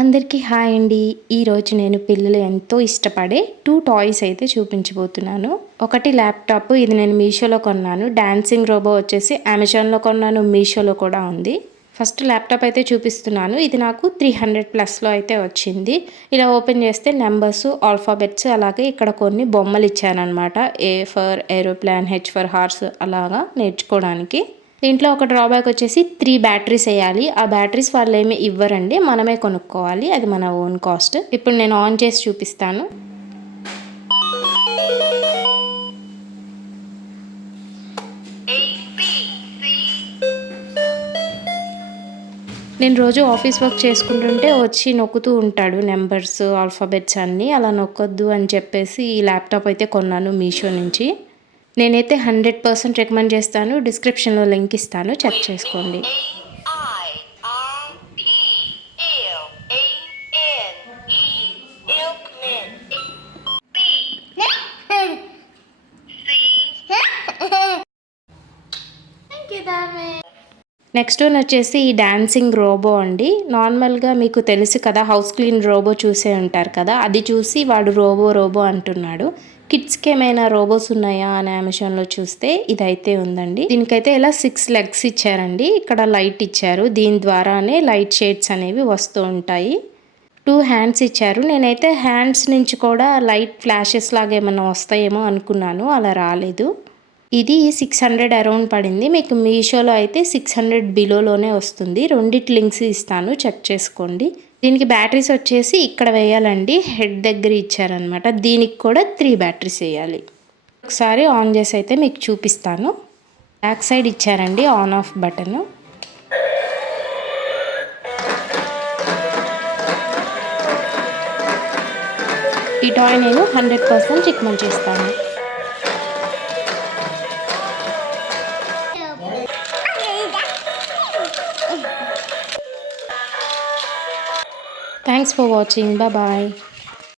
అందరికీ హాయ్ అండి. ఈరోజు నేను పిల్లలు ఎంతో ఇష్టపడే 2 టాయ్స్ అయితే చూపించబోతున్నాను. ఒకటి ల్యాప్టాప్, ఇది నేను మీషోలో కొన్నాను. డాన్సింగ్ రోబో వచ్చేసి అమెజాన్లో కొన్నాను, మీషోలో కూడా ఉంది. ఫస్ట్ ల్యాప్టాప్ అయితే చూపిస్తున్నాను. ఇది నాకు 300+లో అయితే వచ్చింది. ఇలా ఓపెన్ చేస్తే నెంబర్స్, ఆల్ఫాబెట్స్, అలాగే ఇక్కడ కొన్ని బొమ్మలు ఇచ్చారనమాట. A for aeroplane, H for horse అలాగా నేర్చుకోవడానికి. దీంట్లో ఒక డ్రాబ్యాక్ వచ్చేసి 3 బ్యాటరీస్ వేయాలి. ఆ బ్యాటరీస్ వాళ్ళు ఏమి ఇవ్వరండి, మనమే కొనుక్కోవాలి. అది మన ఓన్ కాస్ట్. ఇప్పుడు నేను ఆన్ చేసి చూపిస్తాను. నేను రోజు ఆఫీస్ వర్క్ చేసుకుంటుంటే వచ్చి నొక్కుతూ ఉంటాడు నెంబర్స్, ఆల్ఫాబెట్స్ అన్నీ. అలా నొక్కొద్దు అని చెప్పేసి ఈ ల్యాప్టాప్ అయితే కొన్నాను మీషో నుంచి. నేనైతే 100% రికమెండ్ చేస్తాను. డిస్క్రిప్షన్లో లింక్ ఇస్తాను, చెక్ చేసుకోండి. నెక్స్ట్ వన్ వచ్చేసి ఈ డాన్సింగ్ రోబో అండి. నార్మల్గా మీకు తెలుసు కదా, హౌస్ క్లీన్ రోబో చూసే ఉంటారు కదా, అది చూసి వాడు రోబో అంటున్నాడు. కిడ్స్కి ఏమైనా రోబోస్ ఉన్నాయా అని అమెజాన్లో చూస్తే ఇదైతే ఉందండి. దీనికైతే ఇలా 6 లెగ్స్ ఇచ్చారండి. ఇక్కడ లైట్ ఇచ్చారు, దీని ద్వారానే లైట్ షేడ్స్ అనేవి వస్తూ ఉంటాయి. 2 హ్యాండ్స్ ఇచ్చారు. నేనైతే హ్యాండ్స్ నుంచి కూడా లైట్ ఫ్లాషెస్ లాగా ఏమైనా వస్తాయేమో అనుకున్నాను, అలా రాలేదు. ఇది 600 అరౌండ్ పడింది. మీకు మీషోలో అయితే 600 బిలోలోనే వస్తుంది. రెండిటి లింక్స్ ఇస్తాను, చెక్ చేసుకోండి. దీనికి బ్యాటరీస్ వచ్చేసి ఇక్కడ వేయాలండి, హెడ్ దగ్గర ఇచ్చారనమాట. దీనికి కూడా 3 బ్యాటరీస్ వేయాలి. ఒకసారి ఆన్ చేసి అయితే మీకు చూపిస్తాను. బ్యాక్ సైడ్ ఇచ్చారండి ఆన్ ఆఫ్ బటన్. ఈ టాయ్ నేను 100% రికమెండ్ చేస్తాను. Thanks for watching. Bye bye.